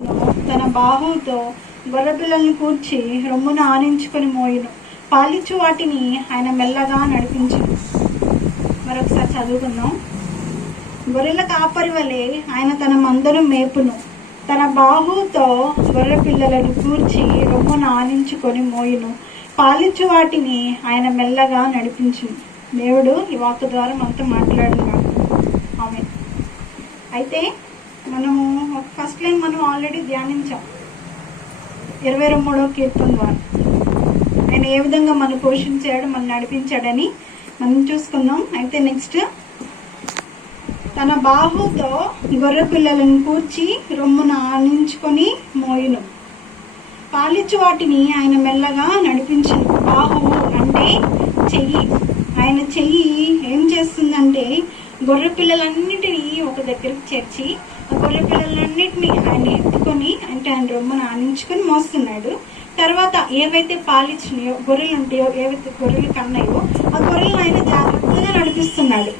తన బాహువుతో గొర్రెపిల్లల్ని కూర్చి రొమ్మున ఆనించుకొని మోయును. పాలిచ్చు వాటిని ఆయన మెల్లగా నడిపించును. మరొకసారి చదువుకుందాం. గొర్రెల కాపరి వలె ఆయన తన మందను మేపును. తన బాహువుతో గొర్రె పిల్లలను కూర్చి రొమ్మున ఆనించుకొని మోయును. పాలిచ్చు వాటిని ఆయన మెల్లగా నడిపించును. దేవుడు ఈ వాక్కు ద్వారా మనతో మాట్లాడుతున్నాడు. ఆమేన్. అయితే మనము ఫస్ట్ లైన్ మనం ఆల్రెడీ ధ్యానించాం 23వ కీర్తన ద్వారా. ఆయన ఏ విధంగా మనం పోషించాడు, మనం నడిపించాడని మనం చూసుకుందాం. అయితే నెక్స్ట్, తన బాహుతో గొర్రె పిల్లలను కూర్చి రొమ్మున ఆనించుకొని మోయును. పాలిచ్చు వాటిని ఆయన మెల్లగా నడిపించును. బాహువు అంటే చెయ్యి. ఆయన చెయ్యి ఏం చేస్తుందంటే గొర్రె పిల్లలన్నిటినీ ఒక దగ్గరికి చేర్చి ఆ గొర్రె పిల్లలన్నిటినీ ఆయన ఎత్తుకొని, అంటే ఆయన రొమ్మున ఆనించుకొని మోస్తున్నాడు. తర్వాత ఏవైతే పాలిచ్చినాయో, గొర్రెలు ఉంటాయో, ఏవైతే గొర్రెలు కన్నాయో ఆ గొర్రెలను ఆయన జాగ్రత్తగా నడిపిస్తున్నాడు.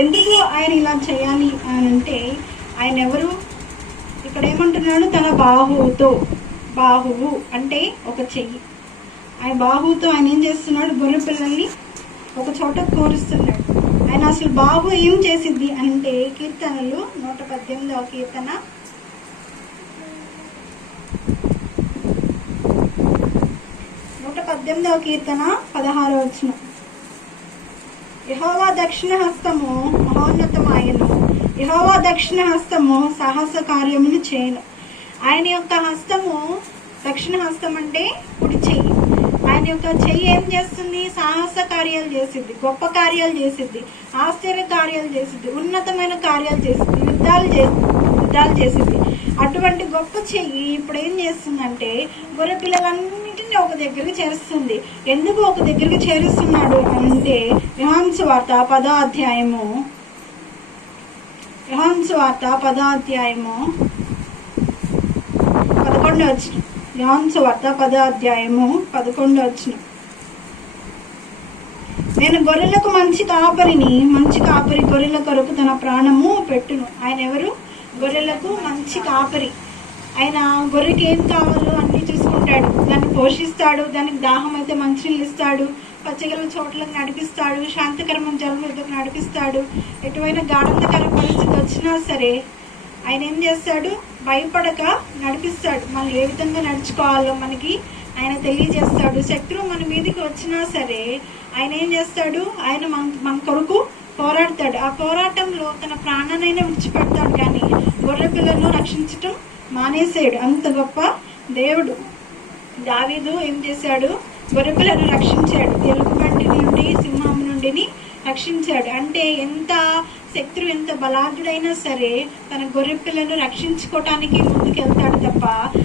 ఎందుకు ఆయన ఇలా చేయాలి అని అంటే, ఆయన ఎవరు? ఇక్కడ ఏమంటున్నాడు? తన బాహువుతో. బాహువు అంటే ఒక చెయ్యి. ఆయన బాహువుతో ఆయన ఏం చేస్తున్నాడు? గొర్రె పిల్లల్ని ఒక చోట కూరుస్తున్నాడు. ఆయన అసలు బాహు ఏం చేసిద్ది అంటే, కీర్తనలు 118వ కీర్తన 118వ కీర్తన 16వ వచనం. యెహోవా దక్షిణ హస్తము మహోన్నతమాయను. యెహోవా దక్షిణ హస్తము సాహస కార్యములు చేయను. ఆయన యొక్క హస్తము, దక్షిణ హస్తం అంటే కుడి చెయ్యి. ఆయన యొక్క చెయ్యి ఏం చేస్తుంది? సాహస కార్యాలు చేసిద్ది, గొప్ప కార్యాలు చేసిద్ది, ఆశ్చర్య కార్యాలు చేసిద్ది, ఉన్నతమైన కార్యాలు చేసిద్ది, యుద్ధాలు చేసిద్ది. అటువంటి గొప్ప చెయ్యి ఇప్పుడు ఏం చేస్తుందంటే గొర్రె పిల్లలన్నింటినీ ఒక దగ్గరికి చేరుస్తుంది. ఎందుకు ఒక దగ్గరికి చేరుస్తున్నాడు అంటే, యోహాను సువార్త 10వ అధ్యాయము 11వ వచనం. యోహాను సువార్త 10వ అధ్యాయము 11వ వచనం. నేను గొర్రెలకు మంచి కాపరిని, మంచి కాపరి గొర్రెల కొరకు తన ప్రాణము పెట్టును. ఆయన ఎవరు? గొర్రెలకు మంచి కాపరి. ఆయన గొర్రెకి ఏం కావాలో అన్ని చూసుకుంటాడు, దాన్ని పోషిస్తాడు, దానికి దాహం అయితే మంచినీళ్ళు ఇస్తాడు, పచ్చగల చోట్లకు నడిపిస్తాడు, శాంతికరమైన జలం వద్దకు నడిపిస్తాడు. ఎటువైనా గాఢంధకర పరిస్థితి వచ్చినా సరే ఆయన ఏం చేస్తాడు? భయపడక నడిపిస్తాడు. మనం ఏ విధంగా నడుచుకోవాలో మనకి ఆయన తెలియజేస్తాడు. శత్రువు మన మీదకి వచ్చినా సరే ఆయన ఏం చేస్తాడు? ఆయన మన కొరకు పోరాడతాడు. ఆ పోరాటంలో తన ప్రాణానైనా విడిచిపెడతాడు, కానీ గొర్రె పిల్లలను రక్షించటం మానేసాడు. అంత గొప్ప దేవుడు. దావీదు ఏం చేశాడు? గొర్రె పిల్లను రక్షించాడు. ఎలుగుబంటి నుండి, సింహం నుండి రక్షించాడు. అంటే ఎంత శత్రువు ఎంత బలాఢ్యుడైనా సరే తన గొర్రె పిల్లను రక్షించుకోవటానికి ముందుకెళ్తాడు తప్ప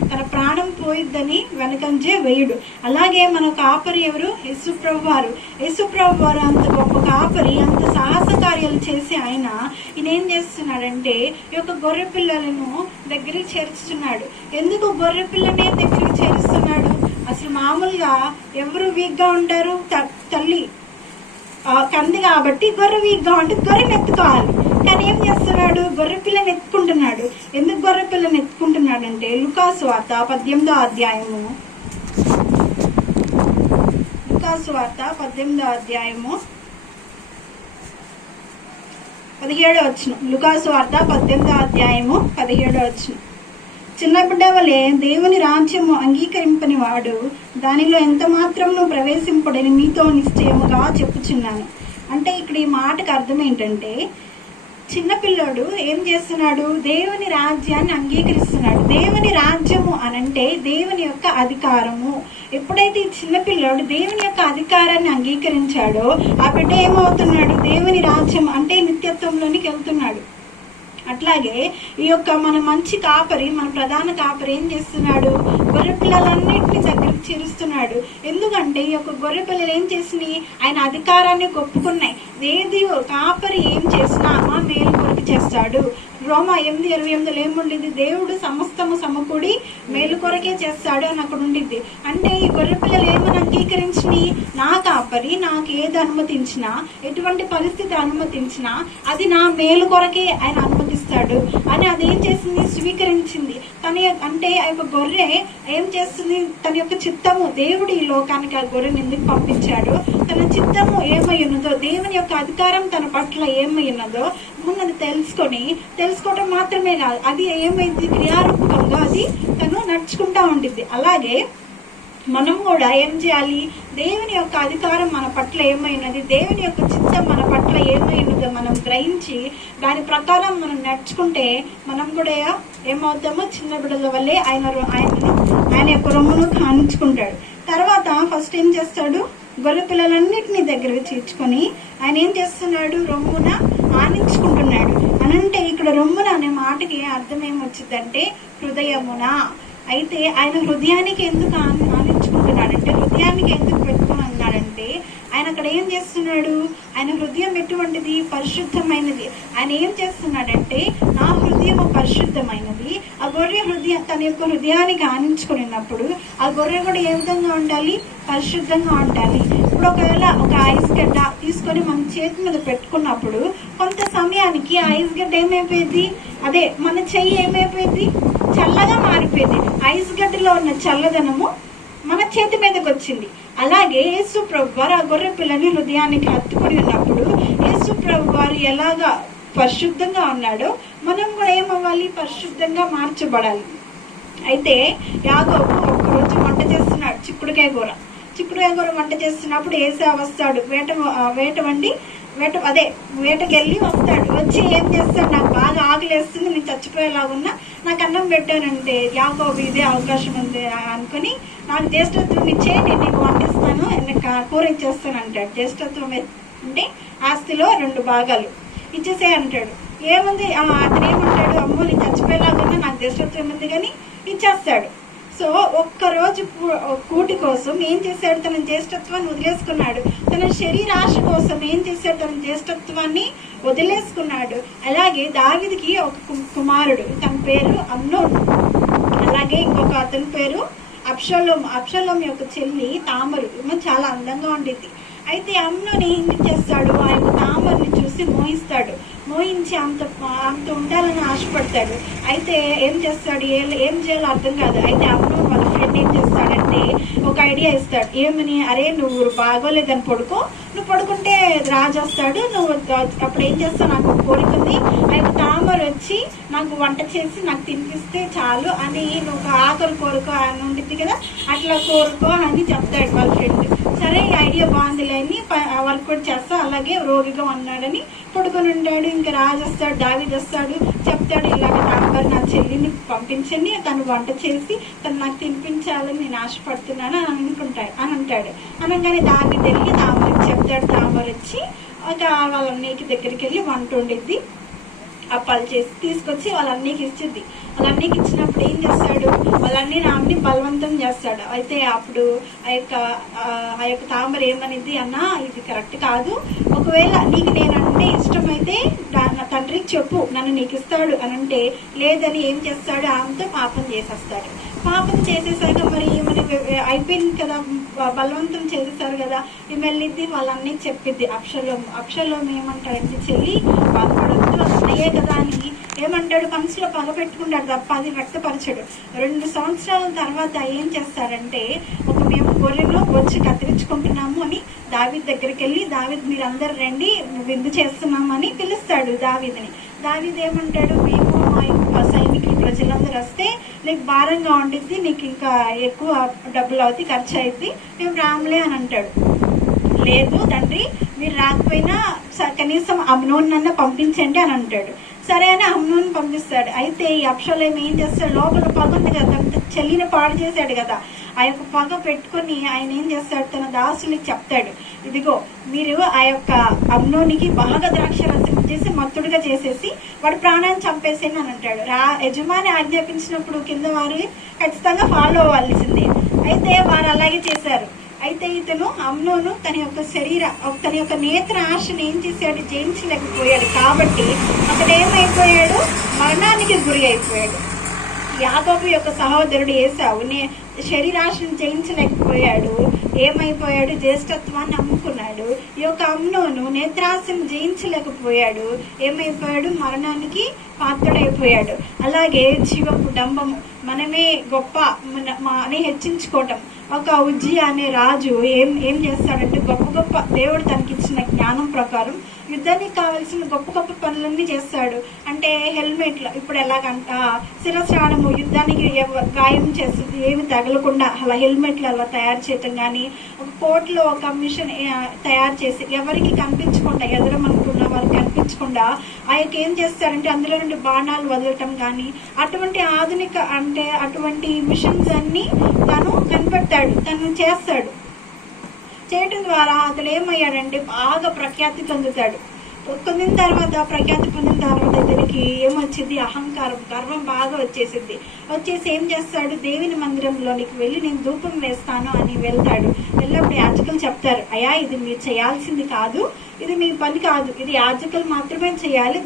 తన ప్రాణం పోయిద్దని వెనకంజే వేయుడు. అలాగే మన కాపరి ఎవరు? యేసుప్రభు వారు. యేసుప్రభు వారు అంత గొప్ప కాపరి, అంత సాహస కార్యాలు చేసి ఆయన ఈయనేం చేస్తున్నాడంటే ఈ యొక్క గొర్రె పిల్లలను దగ్గరికి చేర్చుతున్నాడు. ఎందుకు గొర్రె పిల్లనే దగ్గరికి చేరుస్తున్నాడు? అసలు మామూలుగా ఎవరు వీక్గా ఉంటారు? తల్లి కంది కాబట్టి గొర్రె వీక్గా ఉంటే గొర్రెని ఎత్తుకోవాలి. కానీ ఏం చేస్తున్నాడు? గొర్రె పిల్లని ఎత్తుకుంటున్నాడు. ఎందుకు గొర్రె పిల్లని ఎత్తుకుంటున్నాడు అంటే, లూకాసు వార్త 18వ అధ్యాయము 17వ వచనం. లూకాసు వార్త 18వ అధ్యాయము 17వ వచనం. చిన్న బిడ్డ వలె దేవుని రాజ్యము అంగీకరింపని వాడు దానిలో ఎంత మాత్రమును ప్రవేశింపడని మీతో నిశ్చయముగా చెప్పుచున్నాను. అంటే ఇక్కడ ఈ మాటకు అర్థం ఏంటంటే, చిన్నపిల్లోడు ఏం చేస్తున్నాడు? దేవుని రాజ్యాన్ని అంగీకరిస్తున్నాడు. దేవుని రాజ్యము అనంటే దేవుని యొక్క అధికారము. ఎప్పుడైతే ఈ చిన్నపిల్లోడు దేవుని యొక్క అధికారాన్ని అంగీకరించాడో ఆ బిడ్డ ఏమవుతున్నాడు? దేవుని రాజ్యం అంటే నిత్యత్వంలోనికి వెళ్తున్నాడు. అట్లాగే ఈ యొక్క మన మంచి కాపరి, మన ప్రధాన కాపరి ఏం చేస్తున్నాడు? గొర్రె పిల్లలన్నింటినీ దగ్గరికి చేరుస్తున్నాడు. ఎందుకంటే ఈ యొక్క గొర్రె పిల్లలు ఏం చేసినాయి? ఆయన అధికారాన్ని ఒప్పుకున్నాయి. ఏది కాపరి ఏం చేసినా మా మేలు కొరకు చేస్తాడు. రోమా 8:28 ఏముండింది? దేవుడు సమస్తము సమకూడి మేలు కొరకే చేస్తాడు అని అక్కడ ఉండిద్ది. అంటే ఈ గొర్రె పిల్లలు ఏమని అంగీకరించి, నా కాపరి నాకు ఏది అనుమతించినా, ఎటువంటి పరిస్థితి అనుమతించినా అది నా మేలు కొరకే ఆయన అనుమతిస్తాడు అని అదేం చేసింది? స్వీకరించింది. అంటే ఆ యొక్క గొర్రె ఏం చేస్తుంది, తన యొక్క చిత్తము, దేవుడు ఈ లోకానికి ఆ గొర్రెని ఎందుకు పంపించాడో, తన చిత్తము ఏమై ఉన్నదో, దేవుని యొక్క అధికారం తన పట్ల ఏమై ఉన్నదో ముందు తెలుసుకోవటం మాత్రమే కాదు, అది ఏమైంది, క్రియారూపకంగా అది తను నడుచుకుంటా ఉండిద్ది. అలాగే మనం కూడా ఏం చేయాలి, దేవుని యొక్క అధికారం మన పట్ల ఏమైనది, దేవుని యొక్క చిత్తం మన పట్ల ఏమైనదో మనం గ్రహించి దాని ప్రకారం మనం నడుచుకుంటే మనం కూడా ఏమవుతామో, చిన్న బిడ్డల వల్లే ఆయన యొక్క రొమ్మును కానించుకుంటాడు. తర్వాత ఫస్ట్ ఏం చేస్తాడు, గొర్రె పిల్లలన్నిటినీ దగ్గరికి చేర్చుకొని ఆయన ఏం చేస్తున్నాడు, రొమ్మున ఆనించుకుంటున్నాడు. అనంటే ఇక్కడ రొమ్మున అనే మాటకి అర్థం ఏమొచ్చిందంటే హృదయమున. అయితే ఆయన హృదయానికి ఎందుకు ఆనించుకుంటున్నాడంటే, హృదయానికి ఎందుకు పెట్టుకుని అన్నాడంటే, ఆయన అక్కడ ఏం చేస్తున్నాడు, ఆయన హృదయం ఎటువంటిది, పరిశుద్ధమైనది. ఆయన ఏం చేస్తున్నాడంటే, నా హృదయం పరిశుద్ధమైనది. ఆ గొర్రె హృదయం తన యొక్క హృదయానికి ఆనించుకున్నప్పుడు ఆ గొర్రె కూడా ఏ విధంగా ఉండాలి, పరిశుద్ధంగా ఉండాలి. ఇప్పుడు ఒకవేళ ఒక ఐస్ గడ్డ తీసుకొని మన చేతి మీద పెట్టుకున్నప్పుడు కొంత సమయానికి ఆ ఐస్ గడ్డ ఏమైపోయింది, అదే మన చెయ్యి ఏమైపోయింది, చల్లగా మారిపోయింది. ఐస్ గడ్డలో ఉన్న చల్లదనము మన చేతి మీదకి వచ్చింది. అలాగే యేసు ప్రభు వారు ఆ గొర్రె పిల్లని హృదయానికి హత్తుకుని ఉన్నప్పుడు యేసు ప్రభు వారు ఎలాగా పరిశుద్ధంగా ఉన్నాడో మనం కూడా ఏమవ్వాలి, పరిశుద్ధంగా మార్చబడాలి. అయితే యాకోబు ఒక్కరోజు వంట చేస్తున్నాడు, చిక్కుడుకాయ కూర వంట చేస్తున్నప్పుడు ఏసావు వస్తాడు, వేటకెళ్ళి వస్తాడు. వచ్చి ఏం చేస్తాడు, నాకు బాగా ఆకలేస్తుంది, నేను చచ్చిపోయేలాగున్నా, నాకు అన్నం పెట్టానంటే యాకోబు ఇదే అవకాశం ఉంది అనుకుని, నాకు జ్యేష్ఠత్వం ఇచ్చే, నేను నీకు వండిస్తాను, కూర ఇచ్చేస్తాను అంటాడు. జ్యేష్ఠత్వం అంటే ఆస్తిలో 2 భాగాలు ఇచ్చేసే అంటాడు. ఏముంది, అతను ఏమంటాడు, అమ్మో నేను చచ్చిపోయేలాగున్నా, నాకు జ్యేష్ఠత్వం ఉంది కానీ ఇచ్చేస్తాడు. సో ఒక్కరోజు కూటి కోసం ఏం చేశాడు, తన జ్యేష్ఠత్వాన్ని వదిలేసుకున్నాడు. తన శరీరాశ కోసం ఏం చేశాడు, తన జ్యేష్ఠత్వాన్ని వదిలేసుకున్నాడు. అలాగే దావీదుకి ఒక కుమారుడు, తన పేరు అమ్నోను. అలాగే ఇంకొక అతని పేరు అబ్షలోం యొక్క చెల్లి తామరు. చాలా అందంగా ఉండేది. అయితే అమ్నోని ఏం చేస్తాడు, ఆ యొక్క తామర్ని చూసి మోహించి అంత ఉండాలని ఆశపడతాడు. అయితే ఏం చేస్తాడు, ఏం చేయాలో అర్థం కాదు. అయితే అమ్నోన్ వాళ్ళ ఫ్రెండ్ ఏం చేస్తాడంటే ఒక ఐడియా ఇస్తాడు. ఏమని, అరే నువ్వు బాగోలేదని నువ్వు పడుకుంటే రాజు వస్తాడు, నువ్వు అప్పుడు ఏం చేస్తావు, నాకు ఒక కోరిక ఉంది, ఆ యొక్క తామర్ వచ్చి నాకు వంట చేసి నాకు తినిపిస్తే చాలు అని, నువ్వు ఒక ఆకలి కోరుకో అని ఉండిద్ది కదా, అట్లా కోరుకో అని చెప్తాడు వాళ్ళ ఫ్రెండ్. సరే ఈ ఐడియా బాగుందిలే అని వర్క్ కూడా చేస్తా. అలాగే రోగిగా ఉన్నాడని పడుకొని ఉంటాడు. ఇంకా రాజు వస్తాడు, దావీదు వస్తాడు, చెప్తాడు ఇలాగ తామర్ నా చెల్లిని పంపించండి, తను వంట చేసి తను నాకు తినిపించాలని నేను ఆశపడుతున్నాను అని అంటాడు. అనగానే దావీదు వెళ్ళి తామర్ చెప్తాడు. తామర్ వచ్చి ఒక వాళ్ళ అన్నయ్యకి దగ్గరికి వెళ్ళి వంట వండిద్ది, అప్పాలు చేసి తీసుకొచ్చి వాళ్ళ అన్నయ్యకి ఇచ్చింది. వాళ్ళ అన్నయ్యకి ఇచ్చినప్పుడు ఏం చేస్తాడు, వాళ్ళ అన్నయ్యని బలవంతం చేస్తాడు. అయితే అప్పుడు ఆ యొక్క తామర ఏమనిద్ది, అన్నా ఇది కరెక్ట్ కాదు, ఒకవేళ నీకు నేనంటే ఇష్టమైతే నా తండ్రికి చెప్పు, నన్ను నీకు ఇస్తాడు అని అంటే, లేదని ఏం చేస్తాడు, ఆమెతో పాపం చేసేస్తాడు. పాపం చేసేసాక మరి మనకి అయిపోయింది కదా, బలవంతం చేసేసారు కదా, ఈమె వెళ్ళిద్ది వాళ్ళ అన్నయ్యకి చెప్పిద్ది. అప్షలోం ఏమంటాడంటే, చెల్లి బాధపడద్దు, అన్నయ్యే కదా అని ఏమంటాడు, మనసులో పగ పెట్టుకుంటాడు తప్ప అది వ్యక్తపరచడు. 2 సంవత్సరాల తర్వాత ఏం చేస్తారంటే, మేము గొర్రెను వచ్చి కత్తిరించుకుంటున్నాము అని దావీదు దగ్గరికి వెళ్ళి, దావీదు మీరందరూ రండి విందు చేస్తున్నామని పిలుస్తాడు దావీదుని. దావీదు ఏమంటాడు, మేము మా సైనికులు ప్రజలందరూ వస్తే నీకు భారంగా ఉండిద్ది, నీకు ఇంకా ఎక్కువ డబ్బులు అవుతాయి, ఖర్చు అవుద్ది, మేము రాములే అని అంటాడు. లేదు తండ్రి, మీరు రాకపోయినా కనీసం అమ్నోన్నన్నా పంపించండి అని అంటాడు. సరే అని అమ్నోని పంపిస్తాడు. అయితే ఈ అబ్షలోం ఏం చేస్తాడు, లోపల పగ ఉంది కదా, చెల్లిని పాడు చేశాడు కదా, ఆ యొక్క పగ పెట్టుకొని ఆయన ఏం చేస్తాడు, తన దాసులకి చెప్తాడు, ఇదిగో మీరు ఆ యొక్క అమ్నోనికి బాగా ద్రాక్షరసం చేసి మత్తుడుగా చేసేసి వాడు ప్రాణాన్ని చంపేసేని అని అంటాడు. యజమాని ఆజ్ఞాపించినప్పుడు కింద వారు ఖచ్చితంగా ఫాలో అవ్వాల్సిందే. అయితే వారు అలాగే చేశారు. అయితే ఇతను అమ్నోను తన యొక్క నేత్ర ఆశను ఏం చేశాడు, జయించలేకపోయాడు. కాబట్టి అతడు ఏమైపోయాడు, మరణానికి గురి అయిపోయాడు. యాకోబు యొక్క సహోదరుడు ఏసావు శరీరాశను జయించలేకపోయాడు. ఏమైపోయాడు? జ్యేష్ఠత్వాన్ని అమ్ముకున్నాడు. ఈ యొక్క అమ్నోను నేత్రాశను జయించలేకపోయాడు. ఏమైపోయాడు? మరణానికి పాత్రుడైపోయాడు. అలాగే జీవపు డంబము, మనమే గొప్ప అని హెచ్చించుకోవటం. ఒక ఉజ్జియా అనే రాజు ఏం చేస్తాడంటే గొప్ప గొప్ప దేవుడు తనకిచ్చిన జ్ఞానం ప్రకారం యుద్ధానికి కావాల్సిన గొప్ప గొప్ప పనులన్నీ చేస్తాడు. అంటే హెల్మెట్లు, ఇప్పుడు ఎలాగంట శిరస్నానము, యుద్ధానికి గాయం చేస్తుంది ఏమి తగలకుండా అలా హెల్మెట్లు అలా తయారు చేయటం కానీ, ఒక కోర్టులో ఒక మిషన్ తయారు చేసి ఎవరికి కనిపించకుండా, ఎదురమనుకున్న వారికి కనిపించకుండా ఆ యొక్క ఏం చేస్తాడంటే అందులో నుండి బాణాలు వదలటం కానీ, అటువంటి ఆధునిక అంటే అటువంటి మిషన్స్ అన్ని తను కనిపెడతాడు, తను చేస్తాడు. చేయటం ద్వారా అతడు ఏమయ్యాడంటే బాగా ప్రఖ్యాతి పొందుతాడు. పొందిన తర్వాత ప్రఖ్యాతి పొందిన తర్వాత ఇతనికి ఏమొచ్చింది? అహంకారం, గర్వం బాగా వచ్చేసింది. వచ్చేసి ఏం చేస్తాడు? దేవుని మందిరంలోనికి వెళ్ళి నేను ధూపం వేస్తాను అని వెళ్తాడు. వెళ్ళినప్పుడు యాజకులు చెప్తారు, అయ్యా ఇది మీరు చేయాల్సింది కాదు, ఇది మీ పని కాదు, ఇది యాజకులు మాత్రమే చేయాలి,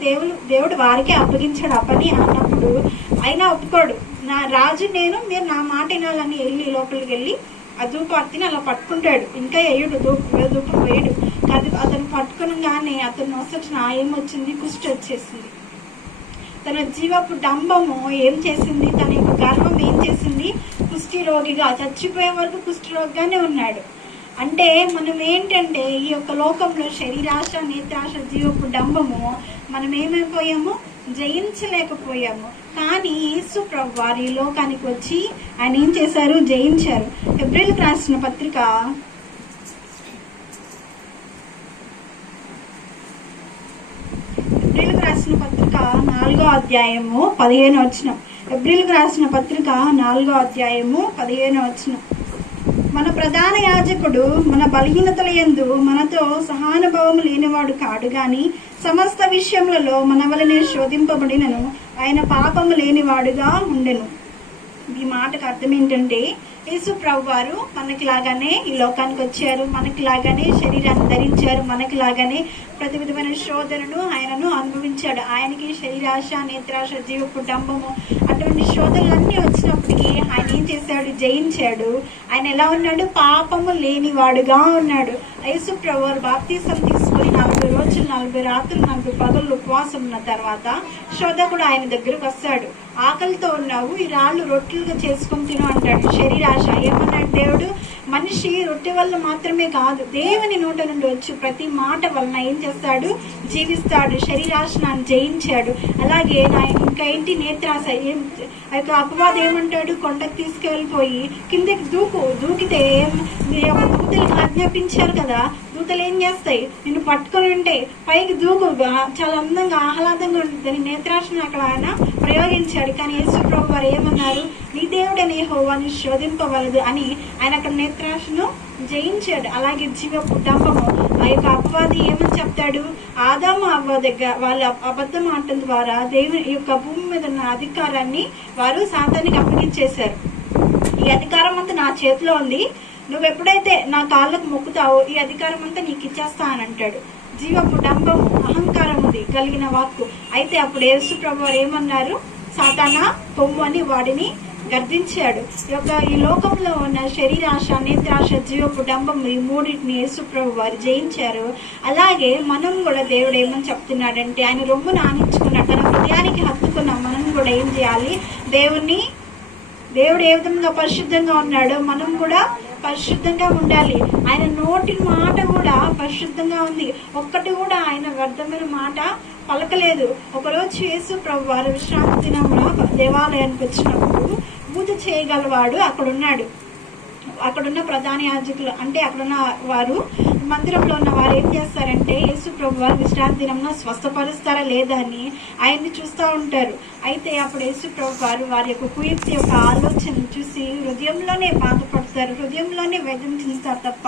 దేవుడు వారికే అప్పగించాడు ఆ పని అన్నప్పుడు అయినా ఒప్పుకోడు. నా రాజు నేను, మీరు నా మాట వినాలని వెళ్ళి లోపలికి వెళ్ళి ఆ ధూపార్తిని అలా పట్టుకుంటాడు. ఇంకా వేయడు, ధూపం వేయడు. అతను పట్టుకునగానే అతను వస్తున్న ఏమొచ్చింది? కుష్టి వచ్చేసింది. తన జీవపు డంబము ఏం చేసింది? తన యొక్క గర్వం ఏం చేసింది? కుష్టి రోగిగా చచ్చిపోయే వరకు కుష్టి రోగిగానే ఉన్నాడు. అంటే మనం ఏంటంటే ఈ యొక్క లోకంలో శరీరాశ, నేత్రాశ, జీవపు డంబము మనం ఏమైపోయాము? జయించలేకపోయాము. కానీ యేసు ప్రభు వారి లోకానికి వచ్చి ఆయన ఏం చేశారు? జయించారు. హెబ్రీయులకు రాసిన పత్రిక 4వ అధ్యాయము 15వ వచనం. హెబ్రీయులకు రాసిన పత్రిక 4వ అధ్యాయము 15వ వచనం. మన ప్రధాన యాజకుడు మన బలహీనతల యందు మనతో సహానుభవము లేనివాడు కాడు గాని సమస్త విషయములలో మన వలనే శోధింపబడినను ఆయన పాపము లేనివాడుగా ఉండెను. ఈ మాటకు అర్థం ఏంటంటే యేసు ప్రభు వారు మనకి లాగానే ఈ లోకానికి వచ్చారు, మనకి లాగానే శరీరాన్ని ధరించారు, మనకి లాగానే ప్రతి విధమైన శోధనను ఆయనను అనుభవించాడు. ఆయనకి శరీరాశ, నేత్రాశ, జీవపు డంబము అటువంటి శోధనలన్నీ వచ్చినప్పటికీ ఆయన ఏం చేశాడు? జయించాడు. ఆయన ఎలా ఉన్నాడు? పాపము లేనివాడుగా ఉన్నాడు. యేసు ప్రభు వారు బాప్తీసం తీసుకుని 40 రోజులు 40 రాత్రులు 40 పగళ్ళు ఉపవాసం ఉన్న తర్వాత శోధకుడు ఆయన దగ్గరకు వస్తాడు. ఆకలితో ఉన్నావు, ఈ రాళ్ళు రొట్టెలుగా చేసుకుని తిను అంటాడు. శరీరాశ ఏమన్నాడు దేవుడు? మనిషి రొట్టె వల్ల మాత్రమే కాదు, దేవుని నోట నుండి వచ్చి ప్రతి మాట వలన ఏం చేస్తాడు? జీవిస్తాడు. శరీరాశనాన్ని జయించాడు. అలాగే ఇంకా ఏంటి? నేత్రాశ. అపవాదం ఏమంటాడు? కొండకు తీసుకెళ్ళిపోయి కిందకి దూకితే దూతలకు ఆజ్ఞాపించారు కదా, దూతలు ఏం చేస్తాయి? నిన్ను పట్టుకొని ఉంటాయి, పైకి దూకుగా చాలా అందంగా ఆహ్లాదంగా ఉంటుంది. నేత్రాశను అక్కడ ఆయన ప్రయోగించాడు. కానీ యేసు ప్రభు వారు ఏమన్నారు? నీ దేవుడని యెహోవాను శోధింపవలదు అని ఆయన అక్కడ నేత్రాశను జయించాడు. అలాగే జీవపు డంబము, ఆ యొక్క అపవాది ఏమని చెప్తాడు? ఆదాము అవ్వ దగ్గర వాళ్ళ అబద్ధం ఆటల ద్వారా దేవుని యొక్క భూమి మీద ఉన్న అధికారాన్ని వారు సాతానికి అప్పగించేశారు. ఈ అధికారం అంతా నా చేతిలో ఉంది, నువ్వు ఎప్పుడైతే నా కాళ్ళకు మొక్కుతావో ఈ అధికారం అంతా నీకు ఇచ్చేస్తా అని అంటాడు. జీవపు డంబము, అహంకారం ఉంది కలిగిన వాక్కు. అయితే అప్పుడు యేసు ప్రభు వారు ఏమన్నారు? సాతానా కొమ్ము అని వాడిని గర్దించాడు. ఈ లోకంలో ఉన్న శరీరాశ, నేత్రాశ, జీవపు డంబం ఈ మూడింటిని యేసు ప్రభు వారు జయించారు. అలాగే మనం కూడా దేవుడు ఏమని చెప్తున్నాడంటే ఆయన రొమ్మును ఆనించుకున్నాడు, తన హృదయానికి హత్తుకున్న మనం కూడా ఏం చేయాలి? దేవుడు ఏ విధంగా పరిశుద్ధంగా ఉన్నాడో మనం కూడా పరిశుద్ధంగా ఉండాలి. ఆయన నోటి మాట కూడా పరిశుద్ధంగా ఉంది. ఒక్కటి కూడా ఆయన వ్యర్థమైన మాట పలకలేదు. ఒకరోజు యేసు ప్రభు వారు విశ్రాంతి దినంలో దేవాలయానికి వచ్చినప్పుడు పూజ చేయగలవాడు అక్కడున్న ప్రధాన యాజకులు, అంటే అక్కడున్న వారు మందిరంలో ఉన్న వారు ఏం చేస్తారంటే యేసు ప్రభు వారు విశ్రాంతి దినంలో స్వస్థపరుస్తారా లేదా అని ఆయన్ని చూస్తూ ఉంటారు. అయితే అప్పుడు యేసు ప్రభు వారు వారి యొక్క కుయుక్తి యొక్క ఆలోచన చూసి హృదయంలోనే బాధపడతారు, హృదయంలోనే వేదనిస్తారు తప్ప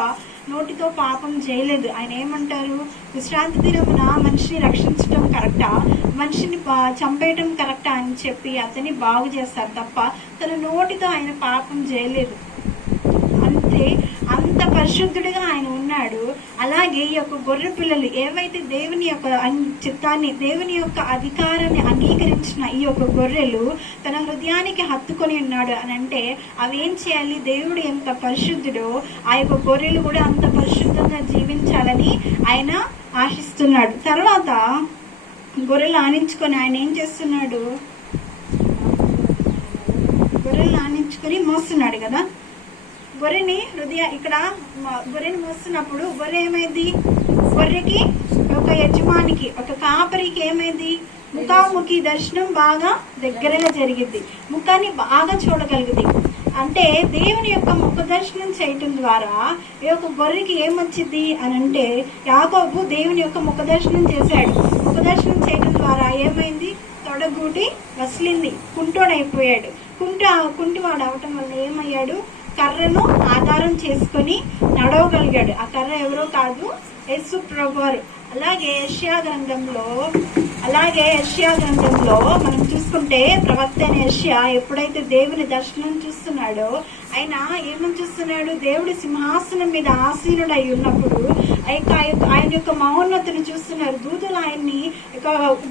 నోటితో పాపం చేయలేదు. ఆయన ఏమంటారు? విశ్రాంతి దినమున మనిషిని రక్షించడం కరెక్టా, మనిషిని చంపేయటం కరెక్టా అని చెప్పి అతన్ని బాగు చేస్తారు తప్ప తన నోటితో ఆయన పాపం చేయలేదు. అంతే, అంత ఎంత పరిశుద్ధుడిగా ఆయన ఉన్నాడు, అలాగే ఈ యొక్క గొర్రె పిల్లలు ఏవైతే దేవుని యొక్క చిత్తాన్ని, దేవుని యొక్క అధికారాన్ని అంగీకరించిన ఈ యొక్క గొర్రెలు తన హృదయానికి హత్తుకొని ఉన్నాడు అని అంటే అవి ఏం చేయాలి? దేవుడు ఎంత పరిశుద్ధుడో ఆ యొక్క గొర్రెలు కూడా అంత పరిశుద్ధంగా జీవించాలని ఆయన ఆశిస్తున్నాడు. తర్వాత గొర్రెలు ఆనించుకొని ఆయన ఏం చేస్తున్నాడు? గొర్రెలు ఆనించుకొని మోస్తున్నాడు కదా. గొర్రెని ఇక్కడ గొర్రెని మోస్తున్నప్పుడు గొర్రె ఏమైంది? గొర్రెకి ఒక యజమానికి, ఒక కాపరికి ఏమైంది? ముఖాముఖి దర్శనం బాగా దగ్గరగా జరిగింది, ముఖాన్ని బాగా చూడగలిగింది. అంటే దేవుని యొక్క ముఖ దర్శనం చేయటం ద్వారా ఈ యొక్క గొర్రెకి ఏమొచ్చింది అని అంటే, యాకోబు దేవుని యొక్క ముఖ దర్శనం చేశాడు. ముఖ దర్శనం చేయటం ద్వారా ఏమైంది? తొడగూటి వసిలింది, కుంటోడైపోయాడు. కుంటివాడు అవటం వల్ల ఏమయ్యాడు? కర్రను ఆధారం చేసుకొని నడవగలిగాడు. ఆ కర్ర ఎవరో కాదు, యేసు ప్రభువారు. అలాగే యెషయా గ్రంథంలో మనం చూసుకుంటే ప్రవక్త అయిన యెషయా ఎప్పుడైతే దేవుని దర్శనం చూస్తున్నాడో ఆయన ఏమని చూస్తున్నాడు? దేవుడి సింహాసనం మీద ఆసీనుడై ఉన్నప్పుడు ఆయన యొక్క మహోన్నతిని చూస్తున్నారు. దూతలు ఆయన్ని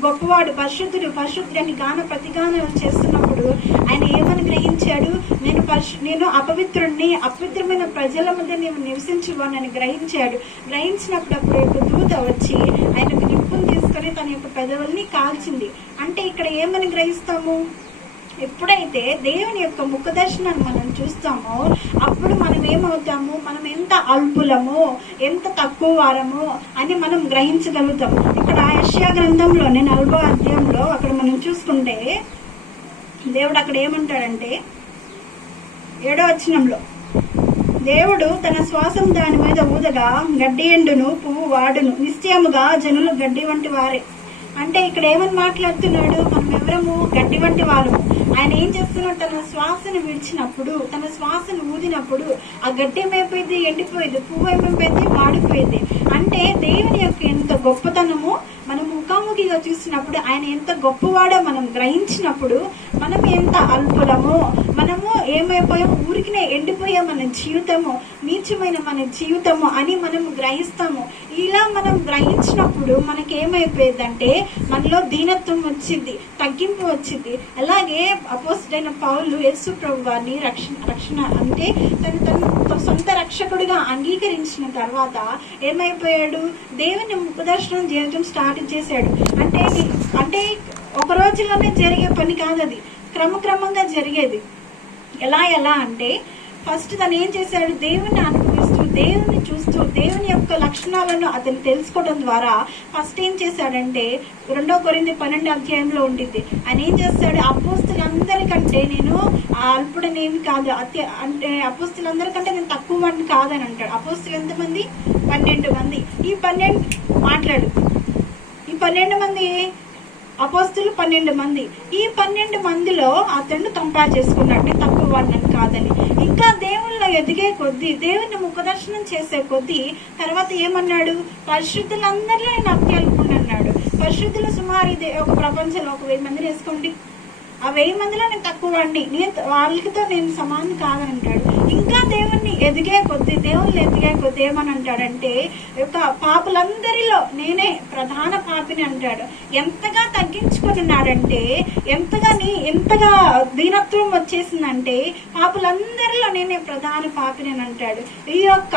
గొప్పవాడు, పరిశుద్ధుడని ప్రతిగానం చేస్తున్నప్పుడు ఆయన ఏమని గ్రహించాడు? నేను అపవిత్రమైన ప్రజల మధ్య నేను నివసించుకోనని గ్రహించాడు. గ్రహించినప్పుడు యొక్క దూత వచ్చి ఆయనకు నిప్పును తీసుకొని తన యొక్క పెదవుల్ని కాల్చింది. అంటే ఇక్కడ ఏమని గ్రహిస్తాము? ఎప్పుడైతే దేవుని యొక్క ముఖ దర్శనాన్ని మనం చూస్తామో అప్పుడు మనం ఏమవుతాము? మనం ఎంత అల్పులమో, ఎంత తక్కువ వారమో అని మనం గ్రహించగలుగుతాం. ఇక్కడ యెషయా గ్రంథంలోనే 40వ అధ్యాయంలో అక్కడ మనం చూసుకుంటే దేవుడు అక్కడ ఏమంటాడంటే 7వ వచనంలో, దేవుడు తన శ్వాసం దాని మీద ఊదగా గడ్డి ఎండును, పువ్వు వాడును, నిశ్చయముగా జనులు గడ్డి వంటి వారే. అంటే ఇక్కడ ఏమని మాట్లాడుతున్నాడు? మనం ఎవరము? గడ్డి వంటి వారు. ఆయన ఏం చేస్తున్నాడు? తన శ్వాసను విడిచినప్పుడు, తన శ్వాసను ఊదినప్పుడు ఆ గడ్డి ఏమైపోయింది? ఎండిపోయింది. పువ్వు ఏమైపోయింది? వాడిపోయింది. అంటే దేవుని యొక్క ఎంత గొప్పతనము మనం ముఖాముఖిగా చూసినప్పుడు, ఆయన ఎంత గొప్పవాడో మనం గ్రహించినప్పుడు మనం ఎంత అల్పులమో, మనము ఏమైపోయాము? ఊరికినే ఎండిపోయాం మన జీవితము, నీచమైన మన జీవితము అని మనం గ్రహిస్తాము. ఇలా మనం గ్రహించినప్పుడు మనకి ఏమైపోయిందంటే మనలో దీనత్వం వచ్చింది, తగ్గింపు వచ్చింది. అలాగే అపోస్తలుడైన పౌలు యేసు ప్రభు వారిని రక్షణ అంటే తన సొంత రక్షకుడిగా అంగీకరించిన తర్వాత ఏమైపోయాడు? దేవుని ముఖదర్శనం చేయడం స్టార్ట్ చేశాడు. అంటే ఒక రోజులోనే జరిగే పని కాదు, అది క్రమక్రమంగా జరిగేది. ఎలా అంటే ఫస్ట్ తను ఏం చేశాడు? దేవుని అనుభవిస్తూ, దేవుని చూస్తూ, దేవుని యొక్క లక్షణాలను అతను తెలుసుకోవడం ద్వారా ఫస్ట్ ఏం చేశాడంటే 2 కొరింథీ 12వ అధ్యాయంలో ఉంటుంది. ఆయన ఏం చేస్తాడు? అపోస్తులందరికంటే నేను అల్పుడనేమి కాదు, అంటే అపోస్తులందరికంటే నేను తక్కువ వాడిని కాదని అంటాడు. అపోస్తులు ఎంతమంది? 12 మంది. ఈ 12 మంది అపోస్తులు 12 మంది. ఈ 12 మందిలో అతను కంపేర్ చేసుకున్నట్టు తక్కువ వాడిని కాదని. ఇంకా దేవుళ్ళలో ఎదిగే కొద్దీ, దేవుని ముఖదర్శనం చేసే కొద్దీ తర్వాత ఏమన్నాడు? పరిశుద్ధులందరిలో నేను అత్యల్పుని అన్నాడు. పరిశుద్ధులు సుమారు ఒక ప్రపంచంలో ఒక 1000 మందిని వేసుకోండి. ఆ 1000 మందిలో నేను తక్కువ వాడిని, వాళ్ళతో నేను సమానం కాదంటాడు. ఇంకా దేవుణ్ణి ఎదిగే కొద్దీ ఏమని అంటాడంటే పాపులందరిలో నేనే ప్రధాన పాపిని అంటాడు. ఎంతగా తగ్గించుకున్నాడంటే, ఎంతగా దీనత్వం వచ్చేసిందంటే పాపులందరిలో నేనే ప్రధాన పాపిని అని అంటాడు. ఈ యొక్క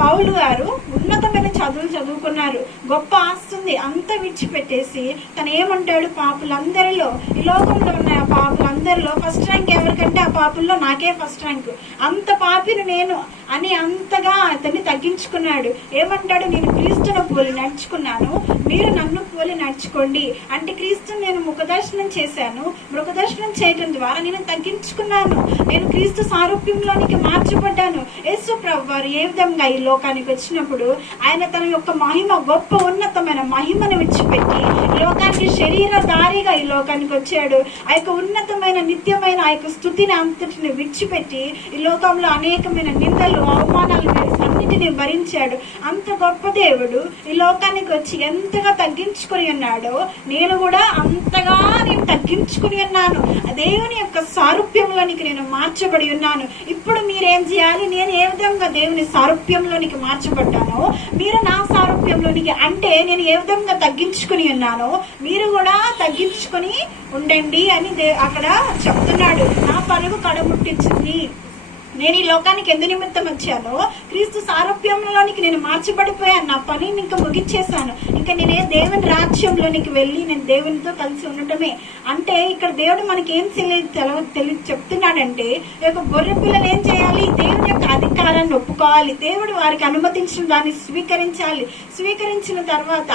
పౌలు గారు ఉన్నతమైన చదువులు చదువుకున్నారు, గొప్ప ఆస్తుంది అంత విడిచిపెట్టేసి తను ఏమంటాడు? పాపులందరిలో, ఈ లోకంలో ఉన్న పాపులందరిలో ఫస్ట్ ర్యాంక్ ఎవరికంటే ఆ పాపుల్లో నాకే ఫస్ట్ ర్యాంక్, అంత పాపిని నేను అని అంతగా అతన్ని తగ్గించుకున్నాడు. ఏమంటాడు? నేను క్రీస్తును పోలి నడుచుకున్నాను, మీరు నన్ను పోలి నడుచుకోండి. అంటే క్రీస్తుని నేను ముఖదర్శనం చేశాను, ముఖదర్శనం చేయడం ద్వారా నేను తగ్గించుకున్నాను, నేను క్రీస్తు సారూప్యంలోనికి మార్చబడ్డాను. యేసు ప్రభువారు ఏ విధంగా ఈ లోకానికి వచ్చినప్పుడు ఆయన తన యొక్క మహిమ, గొప్ప ఉన్నతమైన మహిమను విడిచిపెట్టి లోకానికి శరీరధారిగా ఈ లోకానికి వచ్చాడు. ఆ యొక్క ఉన్నతమైన నిత్యమైన ఆ యొక్క స్తుతిని అంతటిని విడిచిపెట్టి ఈ లోకంలో అనేకమైన నిందలు, అవమానాలు అన్ని అన్నిటిని భరించాడు. అంత గొప్ప దేవుడు ఈ లోకానికి వచ్చి ఎంతగా తగ్గించుకుని ఉన్నాడో నేను కూడా అంతగా నేను తగ్గించుకుని ఉన్నాను. దేవుని యొక్క సారూప్యంలోనికి నేను మార్చబడి ఉన్నాను. ఇప్పుడు మీరేం చేయాలి? నేను ఏ విధంగా దేవుని సారూప్యంలోనికి మార్చబడ్డానో మీరు నా సారూప్యంలోనికి, అంటే నేను ఏ విధంగా తగ్గించుకుని ఉన్నానో మీరు కూడా తగ్గించుకుని ఉండండి అని అక్కడ చెప్తున్నాడు. నా పరుగు కడముట్టించింది. నేను ఈ లోకానికి ఎందు నిమిత్తం వచ్చానో క్రీస్తు సారూప్యంలోనికి నేను మార్చబడిపోయాను. నా పనిని ఇంకా ముగించేశాను. ఇంకా నేనే దేవుని రాజ్యంలోనికి వెళ్ళి నేను దేవునితో కలిసి ఉండటమే. అంటే ఇక్కడ దేవుడు మనకి ఏం చెప్తున్నాడంటే, ఈ యొక్క గొర్రె పిల్లలు ఏం చేయాలి? దేవుని యొక్క అధికారాన్ని ఒప్పుకోవాలి. దేవుడు వారికి అనుమతించిన దాన్ని స్వీకరించాలి. స్వీకరించిన తర్వాత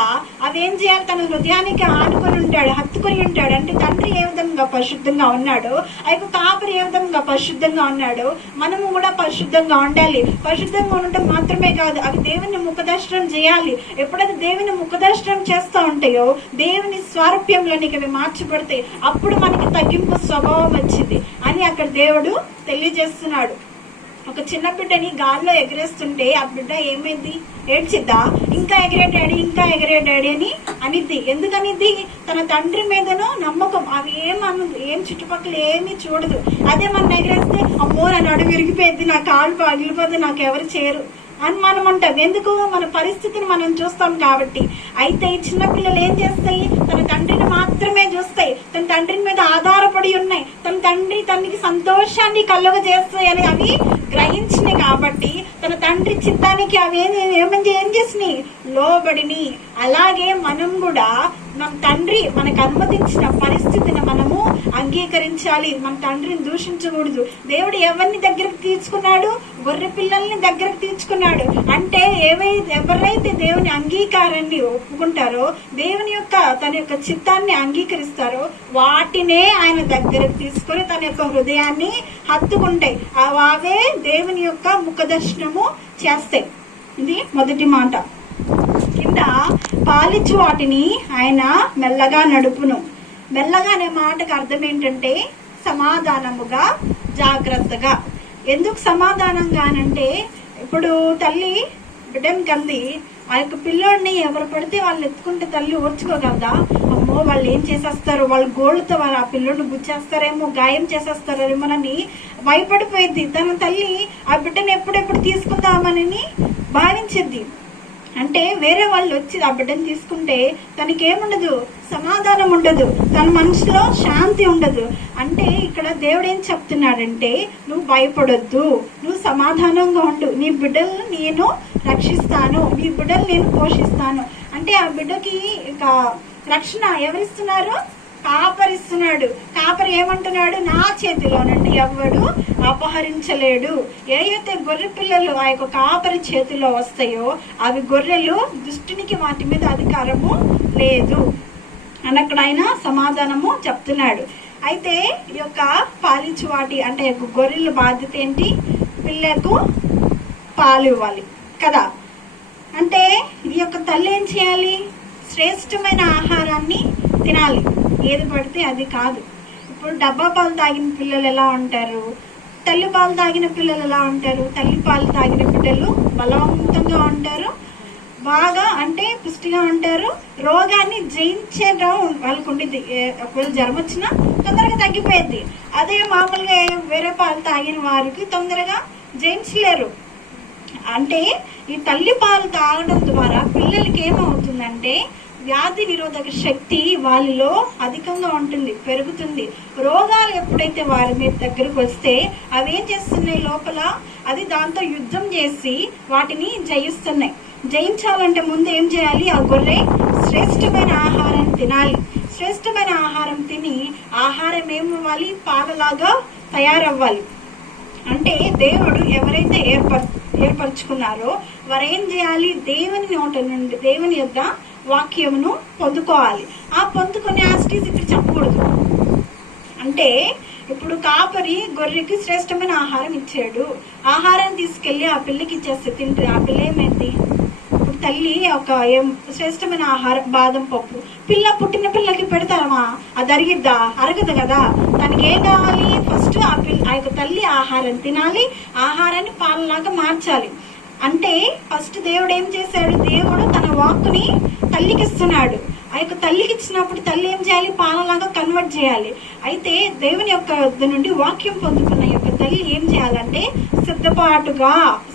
అవేం చేయాలి? తన హృదయానికి ఆనుకొని ఉంటాడు, హత్తుకొని ఉంటాడు. అంటే తండ్రి ఏ విధంగా పరిశుద్ధంగా ఉన్నాడో, ఆ యొక్క కాపరి ఏ విధంగా పరిశుద్ధంగా ఉన్నాడో మనము కూడా పరిశుద్ధంగా ఉండాలి. పరిశుద్ధంగా ఉండటం మాత్రమే కాదు, అవి దేవుని ముఖదర్శనం చేయాలి. ఎప్పుడైతే దేవుని ముఖదర్శనం చేస్తూ ఉంటాయో దేవుని స్వారూప్యంలోనికి అవి మార్చబడతాయి. అప్పుడు మనకి తగ్గింపు స్వభావం వచ్చింది అని అక్కడ దేవుడు తెలియజేస్తున్నాడు. ఒక చిన్న బిడ్డని గాల్లో ఎగరేస్తుంటే ఆ బిడ్డ ఏమైంది? ఏడ్చిద్దా? ఇంకా ఎగిరే డాడీ, ఇంకా ఎగిరే డాడీ అని అనిద్ది. ఎందుకనిద్ది? తన తండ్రి మీదనో నమ్మకం. అవి ఏం చుట్టుపక్కల ఏమీ చూడదు. అదే మనం ఎగరేస్తే అమ్మో నా నడుము విరిగిపోయింది, నా కాళ్ళు పగిలిపోతే నాకు ఎవరు చేయరు అని మనం అంటాం. ఎందుకు? మన పరిస్థితిని మనం చూస్తాం కాబట్టి. అయితే ఈ చిన్నపిల్లలు ఏం చేస్తాయి? తన తండ్రిని మాత్రమే చూస్తాయి. తన తండ్రి మీద ఆధారపడి ఉన్నాయి. తన తండ్రి తనకి సంతోషాన్ని కలుగజేస్తాయి అని అవి గ్రహించినాయి. కాబట్టి తన తండ్రి చిత్తానికి అవి ఏం చేసినాయి? లోబడిని. అలాగే మనం కూడా మన తండ్రి మనకు అనుమతించిన పరిస్థితిని మనము అంగీకరించాలి. మన తండ్రిని దూషించకూడదు. దేవుడు ఎవరిని దగ్గరకు తీర్చుకున్నాడు? గొర్రె పిల్లల్ని దగ్గరకు తీర్చుకున్నాడు. అంటే ఎవరైతే దేవుని అంగీకారాన్ని ఒప్పుకుంటారో, దేవుని యొక్క తన యొక్క చిత్తాన్ని అంగీకరిస్తారో వాటినే ఆయన దగ్గరకు తీసుకొని తన యొక్క హృదయాన్ని హత్తుకుంటాయి. అవే దేవుని యొక్క ముఖదర్శనము చేస్తాయి. ఇది మొదటి మాట. కింద పాలిచ్చు వాటిని ఆయన మెల్లగా నడుపును. మెల్లగా అనే మాటకు అర్థం ఏంటంటే సమాధానముగా, జాగ్రత్తగా. ఎందుకు సమాధానంగానంటే, ఇప్పుడు తల్లి బిడ్డని కంది, ఆ యొక్క పిల్లోడిని ఎవరు పడితే వాళ్ళు ఎత్తుకుంటే తల్లి ఓర్చుకోగలదా? అమ్మో వాళ్ళు ఏం చేసేస్తారు, వాళ్ళ గోళ్ళతో వాళ్ళు ఆ పిల్లోడిని గుచ్చేస్తారేమో, గాయం చేసేస్తారేమోనని భయపడిపోయింది. తన తల్లి ఆ బిడ్డను ఎప్పుడెప్పుడు తీసుకుందామని భావించింది. అంటే వేరే వాళ్ళు వచ్చి ఆ బిడ్డను తీసుకుంటే తనకేముండదు? సమాధానం ఉండదు, తన మనసులో శాంతి ఉండదు. అంటే ఇక్కడ దేవుడు ఏం చెప్తున్నాడంటే, నువ్వు భయపడొద్దు, నువ్వు సమాధానంగా ఉండు, నీ బిడ్డలను నేను రక్షిస్తాను, నీ బిడ్డలు నేను పోషిస్తాను. అంటే ఆ బిడ్డకి ఇక రక్షణ ఎవరిస్తున్నారు? కాపరిస్తున్నాడు. కాపరి ఏమంటున్నాడు? నా చేతిలో నుండి ఎవడు అపహరించలేడు. ఏవైతే గొర్రె పిల్లలు ఆ యొక్క కాపరి చేతిలో వస్తాయో అవి గొర్రెలు, దుష్టునికి వాటి మీద అధికారము లేదు అని అక్కడ ఆయన సమాధానము చెప్తున్నాడు. అయితే ఈ యొక్క పాలిచ్చు వాటి అంటే గొర్రెల బాధ్యత ఏంటి? పిల్లకు పాలు ఇవ్వాలి కదా. అంటే ఈ యొక్క తల్లి ఏం చేయాలి? శ్రేష్టమైన ఆహారాన్ని తినాలి, ఏది పడితే అది కాదు. ఇప్పుడు డబ్బా పాలు తాగిన పిల్లలు ఎలా ఉంటారు? తల్లి పాలు తాగిన పిల్లలు ఎలా ఉంటారు? తల్లి పాలు తాగిన బిడ్డలు బలవంతంగా ఉంటారు, బాగా అంటే పుష్టిగా ఉంటారు, రోగాన్ని జయించడం వాళ్ళకు ఉండేది. ఒకవేళ జ్వరం వచ్చినా తొందరగా తగ్గిపోయింది. అదే మామూలుగా వేరే పాలు తాగిన వారికి తొందరగా జయించలేరు. అంటే ఈ తల్లి పాలు తాగడం ద్వారా పిల్లలకి ఏమవుతుందంటే వ్యాధి నిరోధక శక్తి వాళ్ళలో అధికంగా ఉంటుంది, పెరుగుతుంది. రోగాలు ఎప్పుడైతే వారి మీద దగ్గరకు వస్తే అవి ఏం చేస్తున్నాయి? లోపల అది దాంతో యుద్ధం చేసి వాటిని జయిస్తున్నాయి. జయించాలంటే ముందు ఏం చేయాలి? ఆ గొర్రె శ్రేష్టమైన ఆహారం తినాలి. శ్రేష్టమైన ఆహారం తిని ఆహారం ఏమవ్వాలి? పాలలాగా తయారవ్వాలి. అంటే దేవుడు ఎవరైతే ఏర్పరచుకున్నారో వారు ఏం చేయాలి? దేవుని నోట నుండి దేవుని యొక్క వాక్యమును పొందుకోవాలి. ఆ పొందుకొని ఆ స్టేజ్ ఇక్కడ చెప్పకూడదు. అంటే ఇప్పుడు కాపరి గొర్రెకి శ్రేష్టమైన ఆహారం ఇచ్చాడు, ఆహారం తీసుకెళ్లి ఆ పిల్లకి ఇచ్చేస్తే తింటే ఆ పిల్ల ఏమైంది? ఇప్పుడు తల్లి ఒక శ్రేష్టమైన ఆహారం బాదం పప్పు పుట్టిన పిల్లకి పెడతారమ్మా, అది అరిగిద్దా? అరగదు కదా. తనకి ఏం కావాలి? ఫస్ట్ ఆ యొక్క తల్లి ఆహారం తినాలి, ఆహారాన్ని పాలలాగా మార్చాలి. అంటే ఫస్ట్ దేవుడు ఏం చేశాడు? దేవుడు తన వాక్కుని తల్లికి ఇస్తున్నాడు. ఆ యొక్క తల్లికి ఇచ్చినప్పుడు తల్లి ఏం చేయాలి? పాలలాగా కన్వర్ట్ చేయాలి. అయితే దేవుని యొక్క నుండి వాక్యం పొందుకున్న యొక్క తల్లి ఏం చేయాలంటే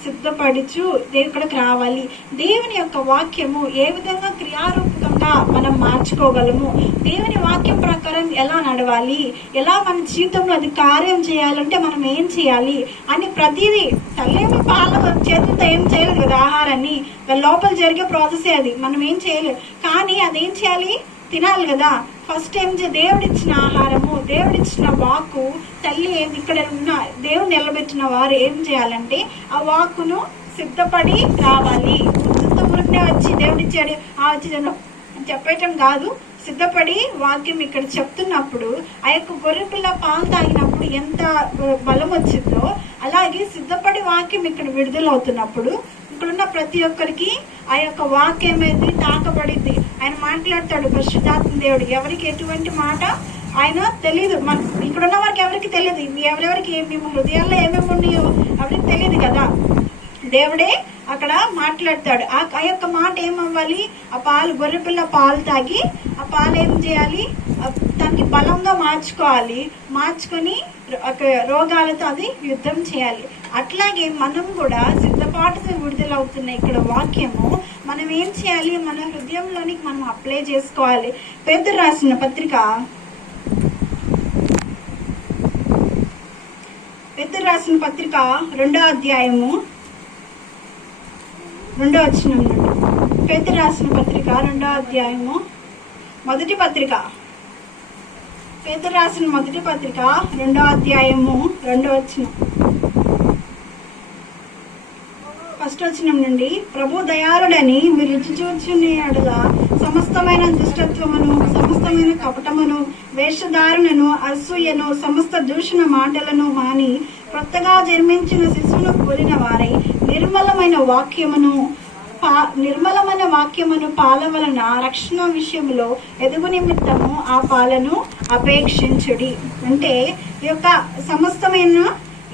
సిద్ధపడుచు దేవుడికి రావాలి. దేవుని యొక్క వాక్యము ఏ విధంగా క్రియారూపకంగా మనం మార్చుకోగలము, దేవుని వాక్యం ప్రకారం ఎలా నడవాలి, ఎలా మన జీవితంలో అది కార్యం చేయాలంటే మనం ఏం చేయాలి అని ప్రతిదీ తల్లేమి పాల చేతులతో ఏం చేయలేదు కదా. ఆహారాన్ని లోపల జరిగే ప్రాసెసే అది, మనం ఏం చేయలేదు. కానీ అదేం చేయాలి? తినాలి కదా. ఫస్ట్ ఏం దేవుడిచ్చిన ఆహారము, దేవుడిచ్చిన వాక్కు, తల్లి ఇక్కడ ఉన్న దేవుడు నిలబెట్టిన వారు ఏం చేయాలంటే ఆ వాక్కును సిద్ధపడి రావాలి. ఉత్తముడినే వచ్చి దేవుడిచ్చాడు వచ్చి చెప్పేయటం కాదు. సిద్ధపడి వాక్యం ఇక్కడ చెప్తున్నప్పుడు ఆ యొక్క గొర్రెపిల్ల పాలు తాగినప్పుడు ఎంత బలం వచ్చిందో, అలాగే సిద్ధపడి వాక్యం ఇక్కడ విడుదలవుతున్నప్పుడు ఇక్కడున్న ప్రతి ఒక్కరికి ఆ యొక్క వాక్యం ఏమైంది? తాకబడింది. ఆయన మాట్లాడతాడు పరిశుద్ధాత్మ దేవుడు. ఎవరికి ఎటువంటి మాట ఆయన తెలియదు. ఇక్కడున్న వారికి ఎవరికి తెలియదు. ఎవరెవరికి మేము హృదయాల్లో ఏమేమి ఉన్నాయో ఎవరికి తెలియదు కదా. దేవుడే అక్కడ మాట్లాడతాడు. ఆ యొక్క మాట ఏమవ్వాలి? ఆ పాలు, గొర్రెపిల్ల పాలు తాగి ఆ పాలు ఏం చేయాలి? దానికి బలంగా మార్చుకొని రోగాలతో అది యుద్ధం చేయాలి. అట్లాగే మనం కూడా సిద్ధపాటుతో విడుదలవుతున్న ఇక్కడ వాక్యము మనం ఏం చేయాలి? మన హృదయంలోనికి మనం అప్లై చేసుకోవాలి. పేతురు రాసిన పత్రిక 2వ అధ్యాయము 2వ వచనం. పేతురు రాసిన పత్రిక 2వ అధ్యాయము మొదటి పత్రిక. పేతురు రాసిన మొదటి పత్రిక 2వ అధ్యాయము 2వ వచనం. ఫస్ట్ వచనం నుండి, ప్రభు దయాళుడని మీరు రుచి చూచునేడుగా సమస్తమైన దుష్టత్వమును, సమస్తమైన కపటమును, వేషధారణను, అసూయను, సమస్త దూషణ మాటలను మాని కొత్తగా జన్మించిన శిశువును పోలిన వారై నిర్మలమైన వాక్యమును పాల వలన రక్షణ విషయంలో ఎదుగు నిమిత్తము ఆ పాలను అపేక్షించుడి. అంటే ఈ యొక్క సమస్తమైన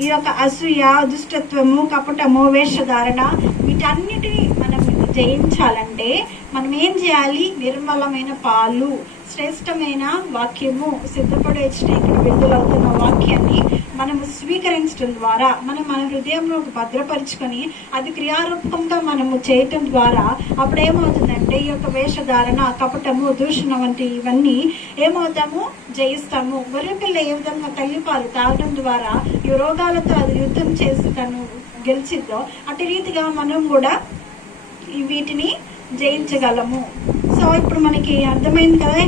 ఈ యొక్క అసూయ, దుష్టత్వము, కపటము, వేషధారణ వీటన్నిటిని మనం జయించాలంటే మనం ఏం చేయాలి? నిర్మలమైన పాలు, శ్రేష్టమైన వాక్యము, సిద్ధపడి వచ్చిన ఇక్కడ విడుదలవుతున్న వాక్యాన్ని మనము స్వీకరించడం ద్వారా మనం మన హృదయంలో భద్రపరుచుకొని అది క్రియారూపకంగా మనము చేయటం ద్వారా అప్పుడు ఏమవుతుందంటే ఈ యొక్క వేషధారణ, కపటము, దూషణ వంటి ఇవన్నీ ఏమవుతాము? జయిస్తాము. గొర్రెపిల్ల ఏ విధంగా తల్లిపాలు తాగడం ద్వారా ఈ రోగాలతో అది యుద్ధం చేసి తను గెలిచిద్దో అటు రీతిగా మనం కూడా వీటిని జయించగలము. సో ఇప్పుడు మనకి అర్థమైంది కదా,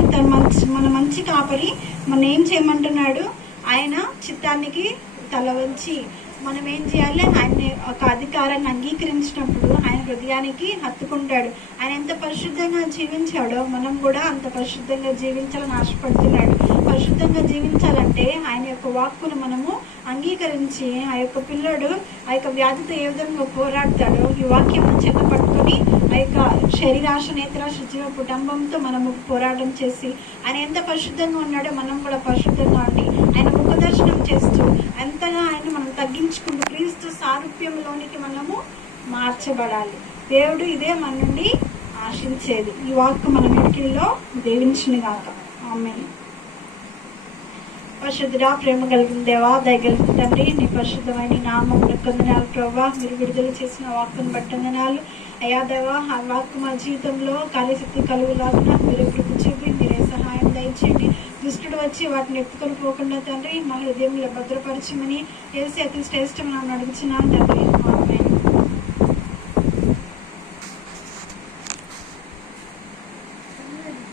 మన మంచి కాపరి మనం ఏం చేయమంటున్నాడు? ఆయన చిత్తానికి తల వంచి మనం ఏం చేయాలి? ఆయన్ని ఒక అధికారాన్ని అంగీకరించినప్పుడు ఆయన హృదయానికి హత్తుకుంటాడు. ఆయన ఎంత పరిశుద్ధంగా జీవించాడో మనం కూడా అంత పరిశుద్ధంగా జీవించాలని ఆశపడుతున్నాడు. పరిశుద్ధంగా జీవించాలంటే ఆయన యొక్క వాక్కును మనము అంగీకరించి ఆ యొక్క పిల్లడు ఆ యొక్క వ్యాధితో ఏ విధంగా పోరాడతాడో ఈ వాక్యం చేత పట్టుకొని ఆ యొక్క శరీరాశ, నేత్రాశ, జీవ కుటుంబంతో మనము పోరాటం చేసి ఆయన ఎంత పరిశుద్ధంగా ఉన్నాడో మనం కూడా పరిశుద్ధంగా ఉండి ఆయన ముఖదర్శనం చేస్తూ ఎంతగా ఆయన మనం తగ్గించుకుంటూ క్రీస్తు సారూప్యంలోనికి మనము మార్చబడాలి. దేవుడు ఇదే మన నుండి ఆశించేది. ఈ వాక్కు మన వెనుకల్లో దీవించును గాక. ఆమేన్. పరిశుద్ధుడా, ప్రేమ కలిగిన దేవా, దయగలిగిన తండ్రి, నీ పరిశుద్ధమైన నామమున కొందనాలు ప్రభా. మీరు విడుదల చేసిన వాక్కును బట్టి వందనాలు అయ్యా దేవా. ఆ వాక్కు మా జీవితంలో కార్యశక్తి కలుగులాగున మీరు కృప చూపి మీరే సహాయం దయచేయండి. దుష్టుడు వచ్చి వాటిని ఎత్తుకొని పోకుండా తండ్రి మా హృదయంలో భద్రపరచమని యేసు అతి శ్రేష్టం నన్ను అడుగుచున్నాను తండ్రి.